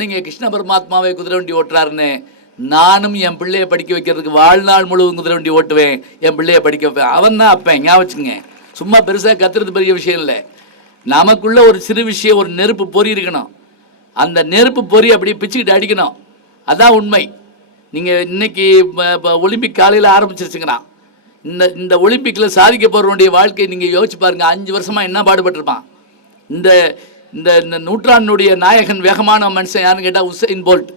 நீங்கள் கிருஷ்ண பரமாத்மாவை குதிரை வண்டி ஓட்டுறாருன்னு நானும் என் பிள்ளையை படிக்க வைக்கிறதுக்கு வாழ்நாள் முழுவதும் குதிரை வண்டி ஓட்டுவேன், என் பிள்ளையை படிக்க வைப்பேன். அவன் தான் அப்பேன். ஞாபகம் வச்சுங்க. சும்மா பெருசாக கத்துறது பெரிய விஷயம் இல்லை. நமக்குள்ள ஒரு சிறு விஷயம், ஒரு நெருப்பு பொறி இருக்கணும். அந்த நெருப்பு பொறி அப்படியே பிச்சுக்கிட்டு அடிக்கணும். அதான் உண்மை. நீங்கள் இன்னைக்கு ஒலிம்பிக் காலையில் ஆரம்பிச்சிருச்சுங்கிறான். இந்த ஒலிம்பிக்கில் சாதிக்க போகிறவனுடைய வாழ்க்கையை நீங்கள் யோசிச்சு பாருங்கள். 5 வருஷமாக என்ன பாடுபட்டிருப்பான். இந்த இந்த நூற்றாண்டுடைய நாயகன் வேகமான மனுஷன் யாருன்னு கேட்டால் உசைன் போல்ட்.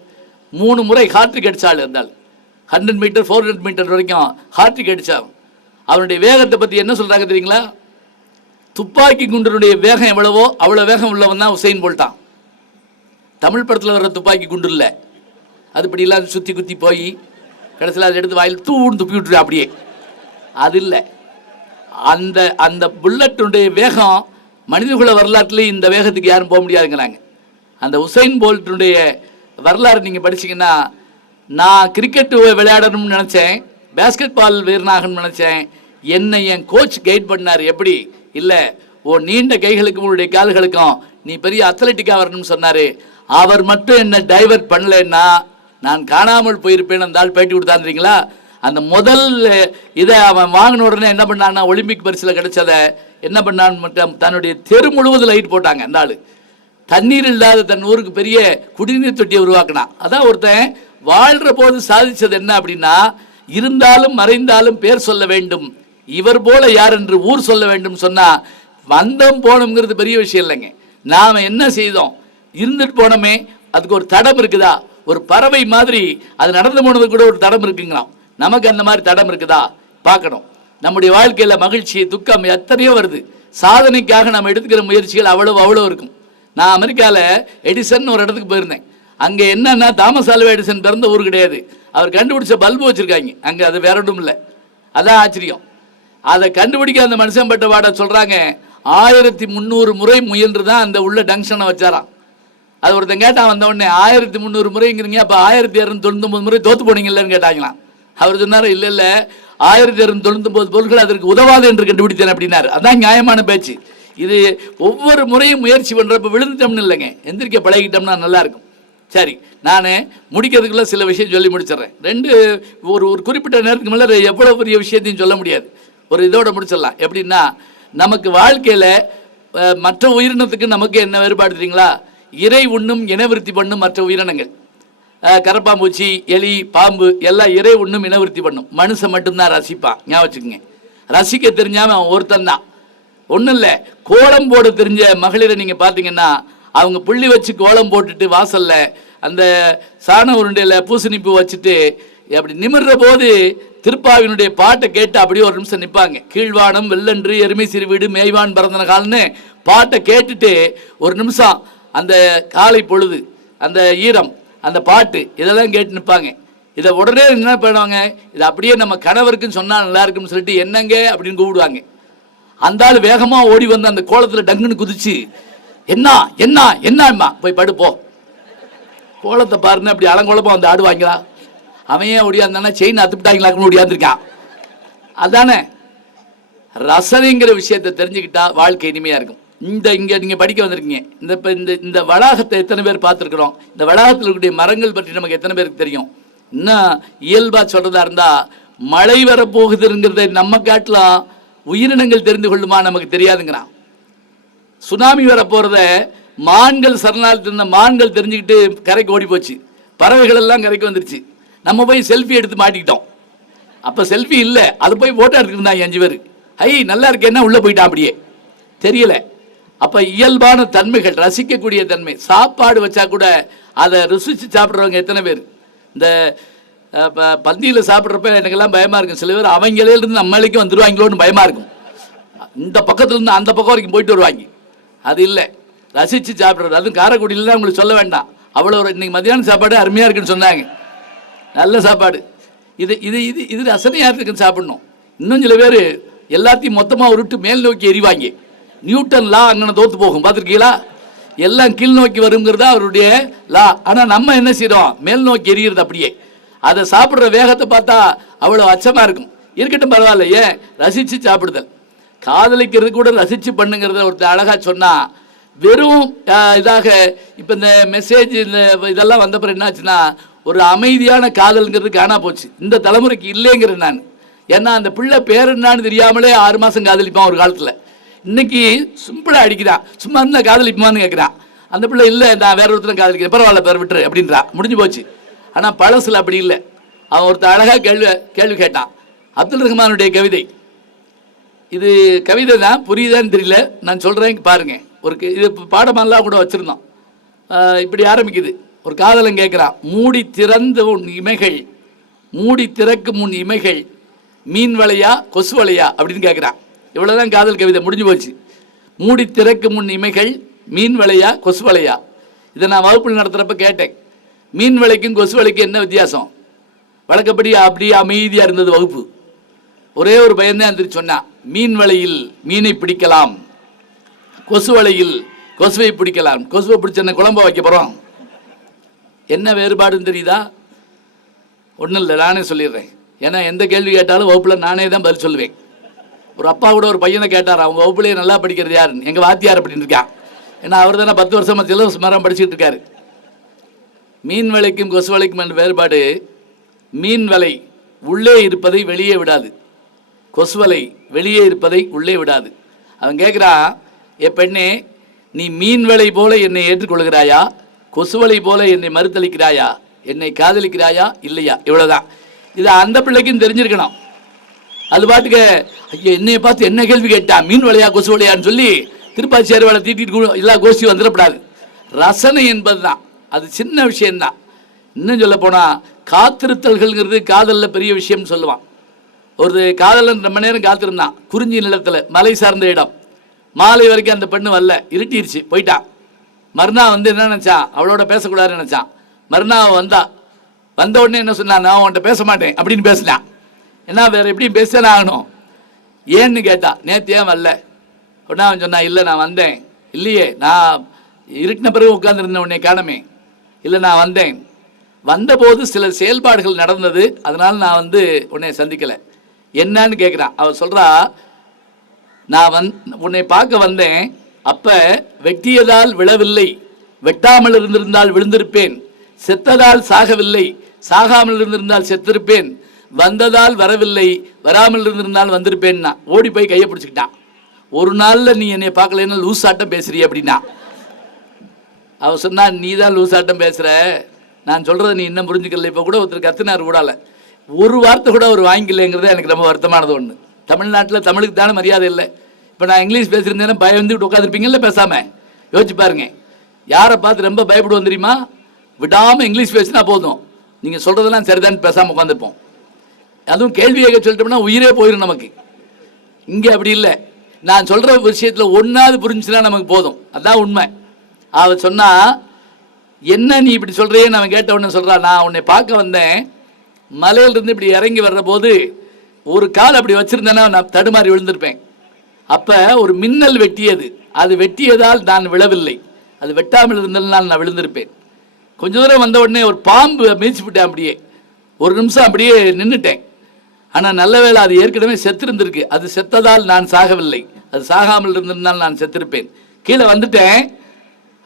3 முறை ஹார்ட்ரிக் அடித்தாள் இருந்தால். 100 மீட்டர் 400 மீட்டர் வரைக்கும் ஹார்ட்ரிக் அடித்தான். அவனுடைய வேகத்தை பற்றி என்ன சொல்கிறாங்க தெரியுங்களா? துப்பாக்கி குண்டனுடைய வேகம் எவ்வளவோ அவ்வளோ வேகம் உள்ளவன் தான் உசைன் போல்ட்டான். தமிழ் படத்தில் வர்ற துப்பாக்கி குண்டு இல்லை. அது இப்படிலாம் சுற்றி குத்தி போய் கடைசியில் அதை எடுத்து வாயில் தூன்னு துப்பி விட்டுரு. அப்படியே அது இல்லை. அந்த அந்த புல்லட்டுடைய வேகம் மனிதகுல வரலாற்றுலேயும் இந்த வேகத்துக்கு யாரும் போக முடியாதுங்கிறாங்க. அந்த உசைன் போல்ட்டுடைய வரலாறு நீங்கள் படிச்சிங்கன்னா, நான் கிரிக்கெட் விளையாடணும்னு நினச்சேன், பேஸ்கெட் பால் வீரனாகணும்னு நினச்சேன். என்னை என் கோச் கைட் பண்ணார். எப்படி இல்லை, நீண்ட கைகளுக்கும் உன்னுடைய கால்களுக்கும் நீ பெரிய அத்லட்டிக்காக வரணும்னு சொன்னார். அவர் மட்டும் என்னை டைவர்ட் பண்ணலைன்னா நான் காணாமல் போயிருப்பேன். அந்த ஆள் பேட்டி கொடுத்தாருங்களா. அந்த முதல் இதை அவன் வாங்கின உடனே என்ன பண்ணான்னா, ஒலிம்பிக் பரிசில் கிடைச்சதை என்ன பண்ணான்னு மட்டும் தன்னுடைய தெரு முழுவதும் லைட் போட்டாங்க. அந்த ஆள் தண்ணீர் இல்லாத தன் ஊருக்கு பெரிய குடிநீர் தொட்டியை உருவாக்கினான். அதான் ஒருத்தன் வாழ்கிற போது சாதிச்சது என்ன அப்படின்னா, இருந்தாலும் மறைந்தாலும் பேர் சொல்ல வேண்டும், இவர் போல யார் என்று ஊர் சொல்ல வேண்டும். சொன்னால் வந்தம் போனோங்கிறது பெரிய விஷயம் இல்லைங்க. நாம் என்ன செய்தோம், இருந்துட்டு போனோமே, அதுக்கு ஒரு தடம் இருக்குதா? ஒரு பறவை மாதிரி அது நடந்து போனதுக்கு கூட ஒரு தடம் இருக்குங்களாம். நமக்கு அந்த மாதிரி தடம் இருக்குதா பார்க்கணும். நம்முடைய வாழ்க்கையில் மகிழ்ச்சி துக்கம் எத்தனையோ வருது. சாதனைக்காக நம்ம எடுத்துக்கிற முயற்சிகள் அவ்வளோ இருக்கும். நான் அமெரிக்காவில் எடிசன் ஒரு இடத்துக்கு போயிருந்தேன். அங்கே என்னன்னா, தாமஸ் ஆல்வா எடிசன் பிறந்த ஊர் கிடையாது. அவர் கண்டுபிடிச்ச பல்பு வச்சுருக்காங்க அங்கே. அது வேற ஒன்றும் இல்லை. அதான் ஆச்சரியம். அதை கண்டுபிடிக்க அந்த மனுஷன் பட்ட வாட சொல்கிறாங்க, 1300 முறை முயன்று தான் அந்த உள்ள டங்ஷனை வச்சாராம். அது ஒருத்தன் கேட்டான் வந்தவுடனே, 1300 முறைங்கிறீங்க, அப்போ 1299 முறை தோற்று போனீங்கல்லன்னு கேட்டாங்களாம். அவர் சொன்னார், இல்லை 1299 பொருட்கள் அதற்கு உதவாது என்று கண்டுபிடித்தேன் அப்படின்னாரு. அதான் நியாயமான பேச்சு. இது ஒவ்வொரு முறையும் முயற்சி பண்ணுறப்ப விழுந்துட்டோம்னு இல்லைங்க, எந்திரிக்க பழகிட்டோம்னா நல்லாயிருக்கும். சரி, நான் முடிக்கிறதுக்குள்ள சில விஷயம் சொல்லி முடிச்சிடுறேன். ஒரு குறிப்பிட்ட நேரத்துக்கு மேலே எவ்வளோ பெரிய விஷயத்தையும் சொல்ல முடியாது. ஒரு இதோட முடிச்சிடலாம். எப்படின்னா, நமக்கு வாழ்க்கையில் மற்ற உயிரினத்துக்கு நமக்கு என்ன வேறுபாடு தெரியுங்களா? இறை உண்ணும் இனவிருத்தி பண்ணும் மற்ற உயிரினங்கள், கரப்பாம்பூச்சி, எலி, பாம்பு எல்லாம் இறை உண்ணும் இனவிருத்தி பண்ணும். மனுஷன் மட்டும்தான் ரசிப்பான். ஞாபகம் வச்சுக்கோங்க. ரசிக்க தெரிஞ்சாமல் அவன் ஒருத்தன் தான். ஒன்றும் இல்லை, கோலம் போட தெரிஞ்ச மகளிரை நீங்கள் பார்த்தீங்கன்னா, அவங்க புள்ளி வச்சு கோலம் போட்டுட்டு வாசலில் அந்த சாண உருண்டையில் பூசணிப்பு வச்சுட்டு அப்படி நிமிர்ற போது திருப்பாவினுடைய பாட்டை கேட்டு அப்படியே ஒரு நிமிஷம் நிற்பாங்க. கீழ்வானம் வெள்ளன்று எருமை சிறு வீடு மேய்வான் பிறந்தன கால்னு பாட்டை கேட்டுட்டு ஒரு நிமிஷம் அந்த காலை பொழுது, அந்த ஈரம், அந்த பாட்டு, இதெல்லாம் கேட்டு நிற்பாங்க. இதை உடனே என்ன பண்ணுவாங்க, இதை அப்படியே நம்ம கணவருக்குன்னு சொன்னால் நல்லா இருக்குன்னு சொல்லிட்டு என்னங்க அப்படின்னு கூப்பிடுவாங்க. அந்த ஆள் வேகமாக ஓடி வந்து அந்த கோலத்தில் டங்குன்னு குதிச்சு, என்னம்மா போய் படுப்போ, கோலத்தை பாருன்னு அப்படி அலங்கோலமாக வந்து ஆடுவாங்களா? அவன் ஏன் ஒடியாந்தானா, செயின் அத்துப்பிட்டாங்களாக்குன்னு ஒடியாந்துருக்கான். அதானே ரசனைங்கிற விஷயத்தை தெரிஞ்சுக்கிட்டா வாழ்க்கை இனிமையாக இருக்கும். இங்கே நீங்கள் படிக்க வந்திருக்கீங்க. இந்த வளாகத்தை எத்தனை பேர் பார்த்துருக்குறோம்? இந்த வளாகத்தில் இருக்கக்கூடிய மரங்கள் பற்றி நமக்கு எத்தனை பேருக்கு தெரியும்? இன்னும் இயல்பாக சொல்கிறதா இருந்தால், மழை வரப்போகுதுங்கிறத நம்ம காட்டலாம் உயிரினங்கள் தெரிந்து கொள்ளுமா? நமக்கு தெரியாதுங்கிறான். சுனாமி வரப்போகிறத மான்கள், சரணாலயத்தில் இருந்த மான்கள் தெரிஞ்சுக்கிட்டு கரைக்கு ஓடி போச்சு. பறவைகள் எல்லாம் கரைக்கு வந்துருச்சு. நம்ம போய் செல்ஃபி எடுத்து மாட்டிக்கிட்டோம். அப்போ செல்ஃபி இல்லை, அது போய் ஃபோட்டோ எடுத்துக்கிட்டு இருந்தாங்க 5 பேர். நல்லா இருக்கேன்னா உள்ளே போயிட்டான், அப்படியே தெரியலை. அப்போ இயல்பான தன்மைகள், ரசிக்கக்கூடிய தன்மை. சாப்பாடு வச்சா கூட அதை ருசித்து சாப்பிட்றவங்க எத்தனை பேர்? இந்த பந்தியில் சாப்பிட்றப்ப எனக்கெல்லாம் பயமாக இருக்கும். சில பேர் அவங்களேருந்து நம்மளுக்கு வந்துடுவாங்களோன்னு பயமாக இருக்கும். இந்த பக்கத்துலேருந்து அந்த பக்கம் வரைக்கும் போயிட்டு வருவாங்க. அது இல்லை, ரசித்து சாப்பிட்றது. அதுவும் காரைக்குடியில் தான் உங்களுக்கு சொல்ல வேண்டாம். அவ்வளோ இன்றைக்கி மத்தியான சாப்பாடு அருமையாக இருக்குன்னு சொன்னாங்க. நல்ல சாப்பாடு. இது இது இது இது ரசனையாக இருக்குன்னு சாப்பிட்ணும். இன்னும் சில பேர் எல்லாத்தையும் மொத்தமாக உருட்டு மேல் நோக்கி எறிவாங்க. நியூட்டன் லா அங்கே தோற்று போகும், பார்த்துருக்கீங்களா? எல்லாம் கீழ் நோக்கி வருங்கிறதா அவருடைய லா. ஆனால் நம்ம என்ன செய்கிறோம், மேல் நோக்கி எறிகிறது. அப்படியே அதை சாப்பிட்ற வேகத்தை பார்த்தா அவ்வளோ அச்சமாக இருக்கும். இருக்கட்டும், பரவாயில்லையே, ரசித்து சாப்பிடுதல். காதலிக்கிறது கூட ரசித்து பண்ணுங்கிறத ஒருத்தர் அழகாக சொன்னால், வெறும் இதாக இப்போ இந்த மெசேஜ் இந்த இதெல்லாம் வந்தப்பறம் என்னாச்சுன்னா ஒரு அமைதியான காதல்ங்கிறது காணா போச்சு. இந்த தலைமுறைக்கு இல்லைங்கிறேன் நான். ஏன்னா அந்த பிள்ளை பேர் என்னான்னு தெரியாமலே 6 மாதம் காதலிப்பான் ஒரு காலத்தில். இன்னைக்கு சிம்பிளாக அடிக்கிறான். சும்மா இருந்தால் காதலிப்பான்னு கேட்குறான். அந்த பிள்ளை இல்லை நான் வேற ஒருத்தரும் காதலிக்கிறேன், பரவாயில்ல பேர் விட்டுரு அப்படின்றா, முடிஞ்சு போச்சு. ஆனால் பழசில் அப்படி இல்லை. அவன் ஒருத்தர் அழகாக கேள்வி கேட்டான். அப்துல் ரஹ்மானுடைய கவிதை இது. கவிதை தான், புரியுதான்னு தெரியல, நான் சொல்கிறேன் பாருங்க. ஒரு இது பாடமெல்லாம் கூட வச்சுருந்தோம். இப்படி ஆரம்பிக்குது. ஒரு காதலன் கேட்குறான், மூடி திறந்த உன் இமைகள், மூடி திறக்கும் உன் இமைகள் மீன் வலையா கொசு வலையா அப்படின்னு கேட்குறான். இவ்வளோதான் காதல் கவிதை, முடிஞ்சு போச்சு. மூடி திறக்கும் உன் இமைகள் மீன் வலையா கொசு வலையா. இதை நான் வகுப்பில் நடத்துகிறப்ப கேட்டேன். மீன் வலைக்கும் கொசு வலைக்கும் என்ன வித்தியாசம்? வழக்கப்படி அப்படியே அமைதியாக இருந்தது வகுப்பு. ஒரே ஒரு பையன்தான் எந்திரிச்சு சொன்னான், மீன் வலையில் மீனை பிடிக்கலாம், கொசு வலையில் கொசுவை பிடிக்கலாம். கொசுவை பிடிச்ச குழம்பு வைக்க போகிறோம். என்ன வேறுபாடுன்னு தெரியுதா? ஒன்றும் இல்லை, நானே சொல்லிடுறேன். ஏன்னா எந்த கேள்வி கேட்டாலும் வகுப்பில் நானே தான் பதில் சொல்லுவேன். ஒரு அப்பா கூட ஒரு பையனை கேட்டார், அவங்க வகுப்புலேயே நல்லா படிக்கிறது யாருன்னு. எங்கள் வாத்தியார் அப்படின்னு இருக்கான். ஏன்னா அவர் தானே 10 வருஷமாக சிலபஸ் மரம் படிச்சுட்டு இருக்காரு. மீன் வலைக்கும் கொசு வலைக்கும் என்ற வேறுபாடு, மீன் வலை உள்ளே இருப்பதை வெளியே விடாது, கொசு வலை வெளியே இருப்பதை உள்ளே விடாது. அவன் கேட்குறான், ஏ பெண்ணே, நீ மீன் வலை போல என்னை ஏற்றுக்கொள்கிறாயா, கொசுவலை போல என்னை மறுத்தளிக்கிறாயா, என்னை காதலிக்கிறாயா இல்லையா? இவ்வளோதான். இது அந்த பிள்ளைக்கும் தெரிஞ்சிருக்கணும். அது பாட்டுக்கு ஐயா என்னையை பார்த்து என்ன கேள்வி கேட்டான், மீன் வலையா கொசு வலையான்னு சொல்லி திருப்பாச்சி சேருவாளை தீட்டிட்டு எல்லா கோஷ்டி வந்துடப்படாது. ரசனை என்பது தான், அது சின்ன விஷயம்தான். இன்னும் சொல்ல போனால் காத்திருத்தல்கள்ங்கிறது காதலில் பெரிய விஷயம்னு சொல்லுவான். ஒரு காதலன் ரொம்ப நேரம் காத்திருந்தான் குறிஞ்சி நிலத்தில், மலை சார்ந்த இடம். மாலை வரைக்கும் அந்த பெண்ணு வரல, இருட்டிருச்சு, போயிட்டான். மறுநாள் வந்து என்ன நினச்சான், அவளோட பேசக்கூடாதுன்னு நினச்சான். மறுநாள் வந்த உடனே என்ன சொன்னான், நான் அவன்கிட்ட பேச மாட்டேன் அப்படின்னு பேசினான். ஏன்னா வேற எப்படியும் பேசலாம் ஆகணும். ஏன்னு கேட்டா, நேற்று ஏன் வரல? உடனே அவன் சொன்னான், இல்லை நான் வந்தேன். இல்லையே, நான் இருட்டின பிறகு உட்காந்துருந்தேன், உன்னை காணமே. இல்லை நான் வந்தேன், வந்தபோது சில செயல்பாடுகள் நடந்தது, அதனால நான் வந்து உன்னை சந்திக்கலை. என்னன்னு கேட்குறான். அவன் சொல்கிறா, நான் உன்னை பார்க்க வந்தேன், அப்போ வெட்டியதால் விழவில்லை, வெட்டாமல் இருந்திருந்தால் விழுந்திருப்பேன், செத்ததால் சாகவில்லை, சாகாமல் இருந்திருந்தால் செத்திருப்பேன், வந்ததால் வரவில்லை, வராமல் இருந்திருந்தால் வந்திருப்பேன்னா. ஓடி போய் கையை பிடிச்சிக்கிட்டான். ஒரு நாளில் நீ என்னை பார்க்கலன்னா லூஸ் ஆட்டம் பேசுறிய அப்படின்னா. அவன் சொன்னா, நீ தான் லூஸ் ஆட்டம் பேசுகிற, நான் சொல்கிறத நீ இன்னும் புரிஞ்சுக்கல. இப்போ கூட ஒருத்தர் கத்துனார் கூடால, ஒரு வார்த்தை கூட அவர் வாங்கிக்கலைங்கிறது எனக்கு ரொம்ப வருத்தமானது ஒன்று. தமிழ்நாட்டில் தமிழுக்கு தானே மரியாதை இல்லை. இப்போ நான் இங்கிலீஷ் பேசியிருந்தேன்னா பயம் வந்து உட்காந்துருப்பீங்கல்ல பேசாமல். யோசிச்சு பாருங்க, யாரை பார்த்து ரொம்ப பயப்படுவோம் தெரியுமா? விடாமல் இங்கிலீஷ் பேசினா போதும், நீங்கள் சொல்கிறதெல்லாம் சரிதான் பேசாமல் உட்காந்துருப்போம். அதுவும் கேள்வி கேட்க சொல்லிட்டோம்னா உயிரே போயிடும் நமக்கு. இங்கே அப்படி இல்லை. நான் சொல்கிற விஷயத்தில் ஒன்றாவது புரிஞ்சுன்னா நமக்கு போதும், அதுதான் உண்மை. அவன் சொன்னா, என்ன நீ இப்படி சொல்கிறியேன்னு அவன் கேட்ட உடனே சொல்கிறான், நான் உன்னை பார்க்க வந்தேன், மலையிலிருந்து இப்படி இறங்கி வர்ற போது ஒரு கால் அப்படி வச்சுருந்தேன்னா நான் தடுமாறி விழுந்திருப்பேன். அப்போ ஒரு மின்னல் வெட்டியது, அது வெட்டியதால் நான் விழவில்லை, அது வெட்டாமல் இருந்ததுனால் நான் விழுந்திருப்பேன். கொஞ்ச தூரம் வந்த உடனே ஒரு பாம்பு மிதிச்சு விட்டேன், அப்படியே ஒரு நிமிஷம் அப்படியே நின்றுட்டேன். ஆனால் நல்ல வேளை அது ஏற்கனவே செத்திருந்திருக்கு, அது செத்ததால் நான் சாகவில்லை, அது சாகாமல் இருந்திருந்தால் நான் செத்திருப்பேன். கீழே வந்துட்டேன்.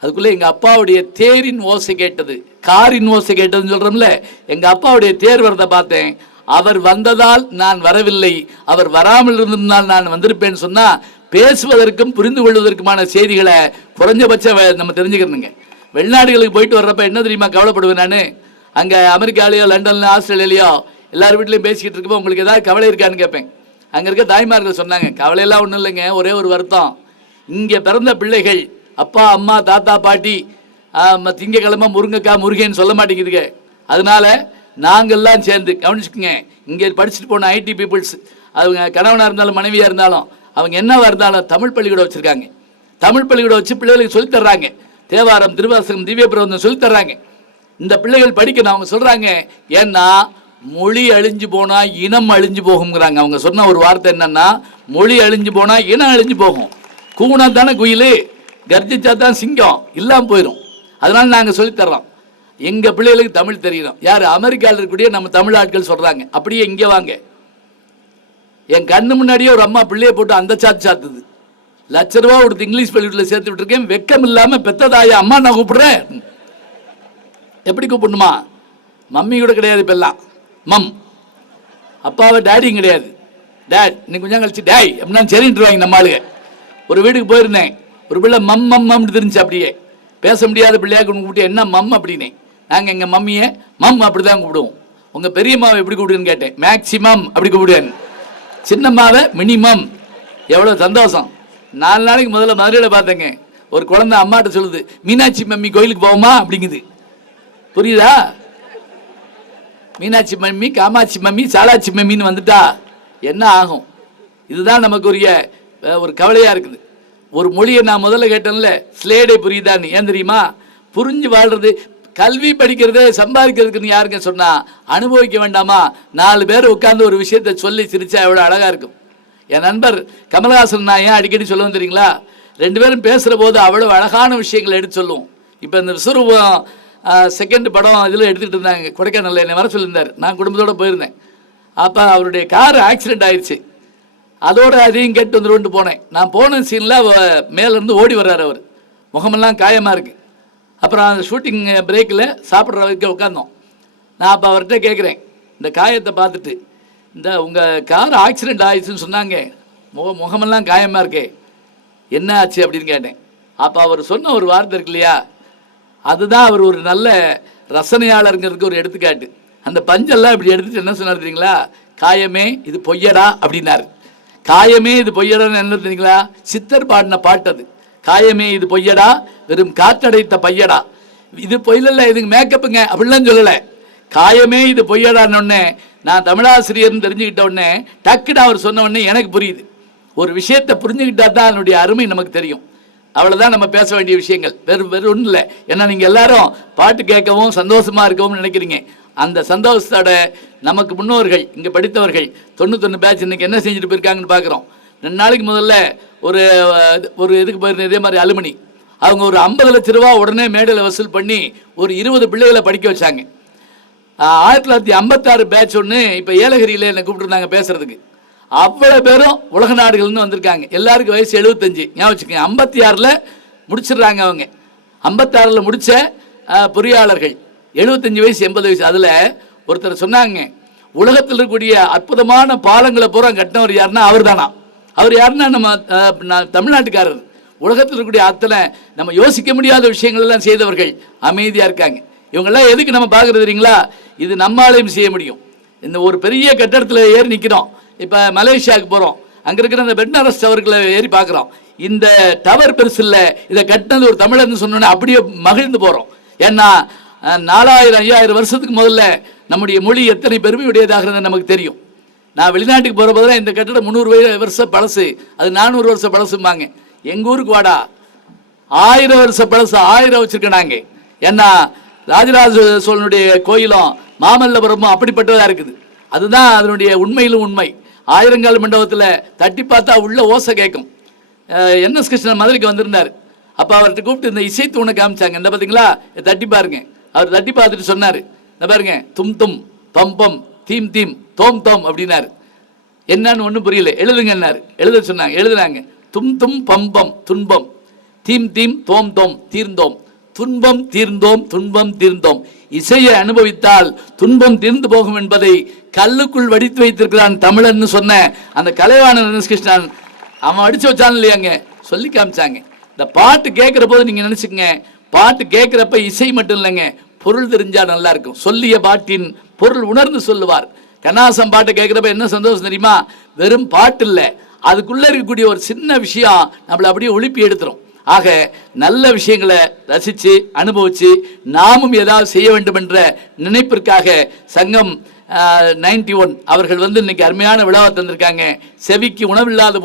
அதுக்குள்ளே எங்கள் அப்பாவுடைய தேரின் ஓசை கேட்டது, காரின் ஓசை கேட்டதுன்னு சொல்கிறோம்ல, எங்கள் அப்பாவுடைய தேர் வரதை பார்த்தேன். அவர் வந்ததால் நான் வரவில்லை, அவர் வராமல் இருந்திருந்தால் நான் வந்திருப்பேன்னு சொன்னால் பேசுவதற்கும் புரிந்து கொள்வதற்குமான செய்திகளை குறைஞ்சபட்சம் நம்ம தெரிஞ்சுக்கிறணுங்க. வெளிநாடுகளுக்கு போயிட்டு வர்றப்ப என்ன தெரியுமா கவலைப்படுவேன் நான், அங்கே அமெரிக்காலேயோ லண்டன்ல ஆஸ்திரேலியாலேயோ எல்லார் வீட்லையும் பேசிக்கிட்டு இருக்கப்போ உங்களுக்கு ஏதாவது கவலை இருக்கான்னு கேட்பேன். அங்கே இருக்க தாய்மார்கள் சொன்னாங்க, கவலையெல்லாம் ஒன்றும் இல்லைங்க, ஒரே ஒரு வருத்தம், இங்கே பிறந்த பிள்ளைகள் அப்பா அம்மா தாத்தா பாட்டி திங்கக்கிழமை முருங்கைக்காய் முருகேன்னு சொல்ல மாட்டேங்குதுங்க. அதனால நாங்கள்லாம் சேர்ந்து கவனிச்சுக்குங்க, இங்கே படிச்சுட்டு போன ஐடி பீப்புள்ஸ், அவங்க கணவனாக இருந்தாலும் மனைவியாக இருந்தாலும் அவங்க என்னவாக இருந்தாலும் தமிழ் பள்ளிக்கூடம் வச்சுருக்காங்க. தமிழ் பள்ளிக்கூடம் வச்சு பிள்ளைகளுக்கு சொல்லித்தர்றாங்க, தேவாரம் திருவாசகம் திவ்ய பிரபந்தம் சொல்லித்தர்றாங்க. இந்த பிள்ளைகள் படிக்கணும். அவங்க சொல்கிறாங்க, ஏன்னா மொழி அழிஞ்சு போனால் இனம் அழிஞ்சு போகுங்கிறாங்க. அவங்க சொன்ன ஒரு வார்த்தை என்னன்னா, மொழி அழிஞ்சு போனால் இனம் அழிஞ்சு போகும். கூனா தானே குயில், கர்ஜிச்சா தான் சிங்கம், இல்லாமல் போயிடும். அதனால நாங்கள் சொல்லித்தர்றோம், எங்கள் பிள்ளைகளுக்கு தமிழ் தெரியணும். யார்? அமெரிக்காவில் இருக்கக்கூடிய நம்ம தமிழ் ஆட்கள் சொல்கிறாங்க, அப்படியே இங்கே வாங்க. என் கண்ணு முன்னாடியே ஒரு அம்மா பிள்ளையை போட்டு அந்த சாத்து சாத்துது. 1,00,000 கொடுத்து இங்கிலீஷ் பள்ளிக்கூடத்தில் சேர்த்து விட்டுருக்கேன். வெக்கம் இல்லாமல் பெத்ததாயா அம்மா நான் கூப்பிடுறேன். எப்படி கூப்பிடணுமா? மம்மி கூட கிடையாது, இப்போ எல்லாம் மம். அப்பாவை டேடியும் கிடையாது. டேட் இன்னைக்கு கொஞ்சம் கழிச்சு டேய் அப்படின்னா சரின்ட்டுருவாங்க நம்ம ஆளுங்க. ஒரு வீட்டுக்கு போயிருந்தேன், ஒரு பிள்ளை மம் மம் மம்னு தெரிஞ்சு, அப்படியே பேச முடியாத பிள்ளையாக கூப்பிட்டு என்ன மம் அப்படின்னேன். நாங்கள் எங்கள் மம்மியை மம் அப்படி தான் கூப்பிடுவோம். உங்கள் பெரியம்மாவை எப்படி கூப்பிடுன்னு கேட்டேன். மேக்சிமம் அப்படி கூப்பிடுவேன். சின்னம்மாவை மினிமம். எவ்வளோ சந்தோஷம். 4 நாளைக்கு முதல்ல மதுரையில் பார்த்தேங்க. ஒரு குழந்தை அம்மாட்ட சொல்லுது, மீனாட்சி மம்மி கோயிலுக்கு போவோமா அப்படிங்குது. புரியுதா? மீனாட்சி மம்மி, காமாட்சி மம்மி, சாலாட்சி மம்மின்னு வந்துட்டா என்ன ஆகும்? இதுதான் நமக்கு ஒரு கவலையாக இருக்குது. ஒரு மொழியை நான் முதல்ல கேட்டேன்ல, ஸ்லேடே புரியுதான்னு. ஏன் தெரியுமா? புரிஞ்சு வாழ்றது. கல்வி படிக்கிறது சம்பாதிக்கிறதுக்குன்னு யாருங்க சொன்னா? அனுபவிக்க வேண்டாமா? 4 பேர் உட்கார்ந்து ஒரு விஷயத்தை சொல்லி சிரிச்சா எவ்வளோ அழகாக இருக்கும். என் நண்பர் கமலஹாசன் நான் ஏன் அடிக்கடி சொல்லுவேன் தெரியுங்களா? 2 பேரும் பேசுகிற போது அவ்வளோ அழகான விஷயங்களை எடுத்து சொல்லுவோம். இப்போ இந்த விஸ்வரூபம் செகண்ட் படம் இதில் எடுத்துகிட்டு இருந்தாங்க. கொடைக்கானல்ல என்னை வர சொல்லியிருந்தார். நான் குடும்பத்தோடு போயிருந்தேன். அப்போ அவருடைய கார் ஆக்சிடென்ட் ஆயிடுச்சு. அதோடு அதையும் கேட்டு வந்துட்டு போனேன். நான் போன சீனில் மேலேருந்து ஓடி வர்றார் அவர். முகமெல்லாம் காயமாக இருக்குது. அப்புறம் அந்த ஷூட்டிங் பிரேக்கில் சாப்பிட்ற வரைக்கும் உட்காந்தோம். நான் அப்போ அவர்கிட்ட கேட்குறேன், இந்த காயத்தை பார்த்துட்டு, இந்த உங்கள் கார் ஆக்சிடெண்ட் ஆயிடுச்சுன்னு சொன்னாங்க, முகமெல்லாம் காயமாக இருக்கே, என்ன ஆச்சு அப்படின்னு கேட்டேன். அப்போ அவர் சொன்ன ஒரு வார்த்தை இருக்கு இல்லையா, அதுதான் அவர் ஒரு நல்ல ரசனையாளருங்கிறதுக்கு ஒரு எடுத்துக்காட்டு. அந்த பஞ்செல்லாம் இப்படி எடுத்துட்டு என்ன சொன்னார் தெரியுங்களா? காயமே இது பொய்யடா அப்படின்னாரு. காயமே இது பொய்யடான்னு என்ன தெரியுங்களா? சித்தர் பாடின பாட்டு அது. காயமே இது பொய்யடா, வெறும் காற்றடைத்த பையடா. இது பொய்யல, இதுக்கு மேக்கப்புங்க அப்படிலாம் சொல்லலை. காயமே இது பொய்யடான்னு நான் தமிழாசிரியர்னு தெரிஞ்சுக்கிட்ட உடனே டக்குன்னு அவர் சொன்ன உடனே எனக்கு புரியுது. ஒரு விஷயத்தை புரிஞ்சுக்கிட்டா தான் அதனுடைய அருமை நமக்கு தெரியும். அவ்வளோதான் நம்ம பேச வேண்டிய விஷயங்கள். வேறு ஒன்றும் இல்லை. ஏன்னா நீங்கள் எல்லாரும் பாட்டு கேட்கவும் சந்தோஷமாக இருக்கவும் நினைக்கிறீங்க. அந்த சந்தோஷத்தோட நமக்கு முன்னோர்கள் இங்கே படித்தவர்கள் 91 பேட்ச் இன்னைக்கு என்ன செஞ்சுட்டு போயிருக்காங்கன்னு பார்க்குறோம். 2 நாளைக்கு முதல்ல ஒரு இதுக்கு போயிருந்தேன், இதே மாதிரி அலுமினி. அவங்க ஒரு 50 லட்ச ரூபா உடனே மேடையில் வசூல் பண்ணி ஒரு 20 பிள்ளைகளை படிக்க வச்சாங்க. 1956 பேட்ச் ஒன்று இப்போ ஏலகிரியில் என்னை கூப்பிட்டுருந்தாங்க பேசுறதுக்கு. அவ்வளோ பேரும் உலக நாடுகள்னு வந்திருக்காங்க. எல்லாருக்கும் வயசு 75. ஞாபகம் வச்சுக்கோங்க. 56ல் முடிச்சிடுறாங்க அவங்க. 56ல் முடித்த பொறியாளர்கள் 75 வயசு 80 வயசு. அதில் ஒருத்தர் சொன்னாங்க, உலகத்தில் இருக்கக்கூடிய அற்புதமான பாலங்களை பூரா கட்டினவர் யாருன்னா அவர் தானா. அவர் யாருன்னா நம்ம தமிழ்நாட்டுக்காரர். உலகத்தில் இருக்கக்கூடிய அத்தனை நம்ம யோசிக்க முடியாத விஷயங்கள் எல்லாம் செய்தவர்கள் அமைதியாக இருக்காங்க. இவங்கெல்லாம் எதுக்கு நம்ம பார்க்குறது தெரியுங்களா? இது நம்மளாலையும் செய்ய முடியும். இந்த ஒரு பெரிய கட்டடத்தில் ஏறி நிற்கிறோம். இப்போ மலேசியாவுக்கு போகிறோம். அங்கே இருக்கிற அந்த பெட்னரஸ் டவர்களை ஏறி பார்க்குறோம். இந்த டவர் பெருசு இல்லை, இதை கட்டினது ஒரு தமிழர்னு சொன்னோன்னே அப்படியே மகிழ்ந்து போகிறோம். ஏன்னா 4000-5000 வருஷத்துக்கு முதல்ல நம்முடைய மொழி எத்தனை பெருமையுடையதாகிறது நமக்கு தெரியும். நான் வெளிநாட்டுக்கு போகிற போதெல்லாம் இந்த கட்டடம் 300 வருஷம் பழசு, அது 400 வருஷம் பழசும்பாங்க. எங்கள் ஊருக்கு வாடா 1000 வருஷம் பழசு 1000 வச்சுருக்கேன் நாங்கள். ஏன்னா ராஜராஜ சோழனுடைய கோயிலும் மாமல்லபுரமும் அப்படிப்பட்டதாக இருக்குது. அதுதான் அதனுடைய உண்மையிலும் உண்மை. ஆயிரங்கால் மண்டபத்தில் தட்டி பார்த்தா உள்ள ஓசை கேட்கும். NS கிருஷ்ணன் மதுரைக்கு வந்திருந்தார். அப்போ அவர்கிட்ட கூப்பிட்டு இந்த இசைத்தூணை காமிச்சாங்க. இந்த பார்த்தீங்களா, தட்டி பாருங்க. அவர் தட்டி பார்த்துட்டு சொன்னார், இந்த பாருங்க, தும் தும் பம் பம் தீம் தீம் தோம் தோம் அப்படின்னாரு. என்னன்னு ஒன்றும் புரியல. எழுதுங்கன்னாரு. எழுத சொன்னாங்க. எழுதுனாங்க. தும் தும் பம் பம் துன்பம், தீம் தீம் தோம் தோம் தீர்ந்தோம், துன்பம் தீர்ந்தோம் துன்பம் தீர்ந்தோம். இசையை அனுபவித்தால் துன்பம் தீர்ந்து போகும் என்பதை கல்லுக்குள் வடித்து வைத்திருக்கிறான் தமிழன்னு சொன்ன அந்த கலைவாணன் NS கிருஷ்ணன் அவன் அடிச்சு வச்சான் இல்லையாங்க, சொல்லி காமிச்சாங்க. இந்த பாட்டு கேட்குற போது நீங்கள் நினச்சிக்கங்க, பாட்டு கேட்குறப்ப இசை மட்டும் இல்லைங்க, பொருள் தெரிஞ்சால் நல்லா இருக்கும். சொல்லிய பாட்டின் பொருள் உணர்ந்து சொல்லுவார். கண்ணாசம் பாட்டு கேட்குறப்ப என்ன சந்தோஷம் தெரியுமா? வெறும் பாட்டு இல்லை, அதுக்குள்ளே இருக்கக்கூடிய ஒரு சின்ன விஷயம் நம்மளை அப்படியே ஒழுப்பி எடுத்துரும். ஆக நல்ல விஷயங்களை ரசித்து அனுபவித்து நாமும் ஏதாவது செய்ய வேண்டும் என்ற நினைப்பிற்காக சங்கம் 91 அவர்கள் இன்னைக்கு அருமையான விழாவை தந்திருக்காங்க. செவிக்கு உணவில்லாத